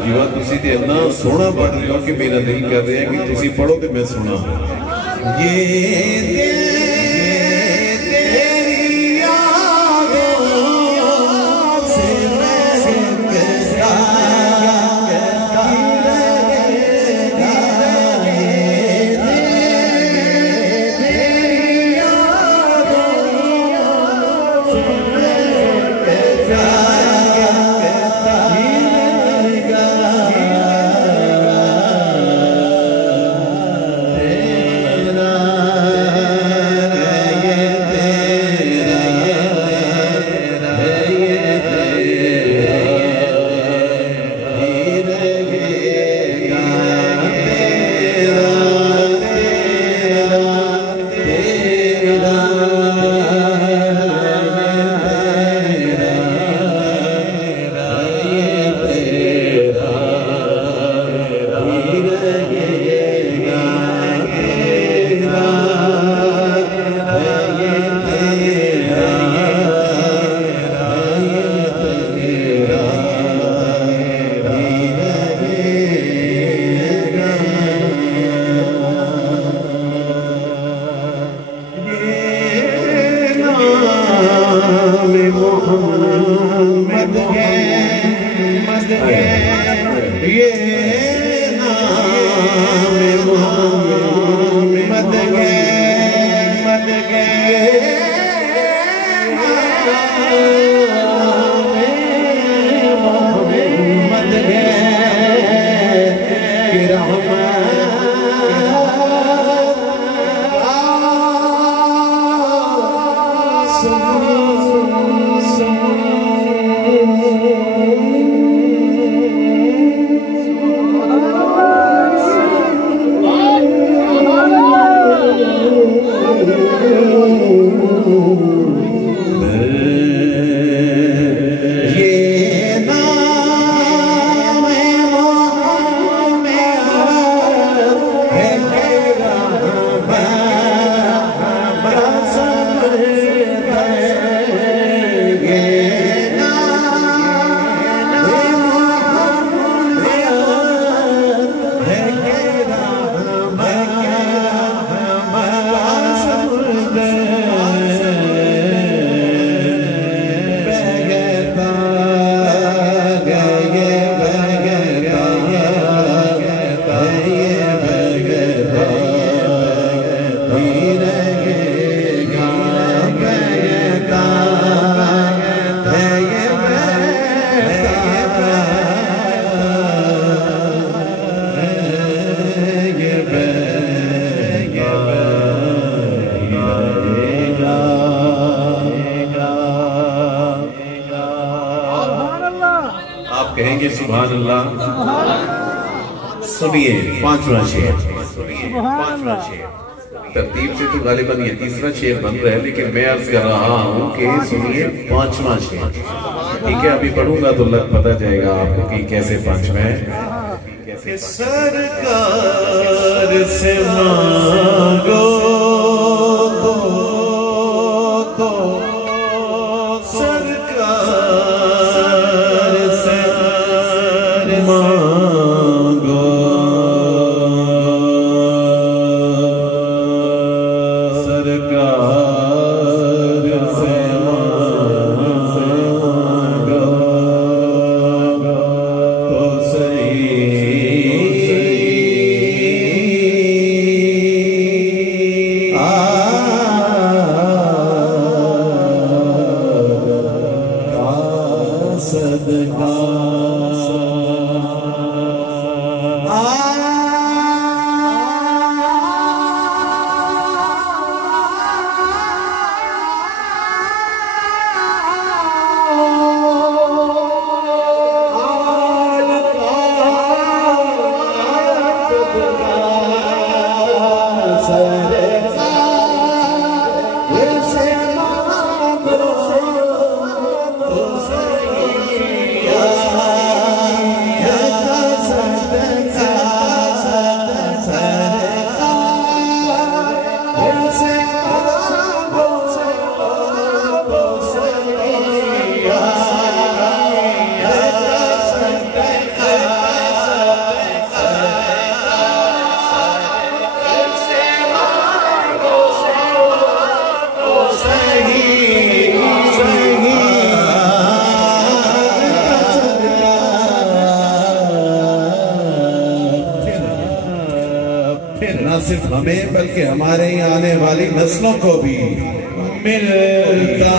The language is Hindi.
जीवा तुसी ते इतना सोहना पढ़ रहे हो कि मेरा दिल कर रहा है कि तुसी पढ़ो तो मैं सुना। ये सुभान अल्लाह। सुनिए पांचवा शेर, तरतीब से तो गालिबन ये तीसरा शेर बन रहा है, लेकिन मैं अर्ज कर रहा हूँ कि सुनिए पांचवा शेर, ठीक है? अभी पढ़ूंगा तो लग पता जाएगा आपको कि कैसे पांचवा है। सरकार से मांगो तो सरकार से मांगो, सरकार से मांगो तो सही सिर्फ हमें बल्कि हमारे यहाँ आने वाली नस्लों को भी मिलता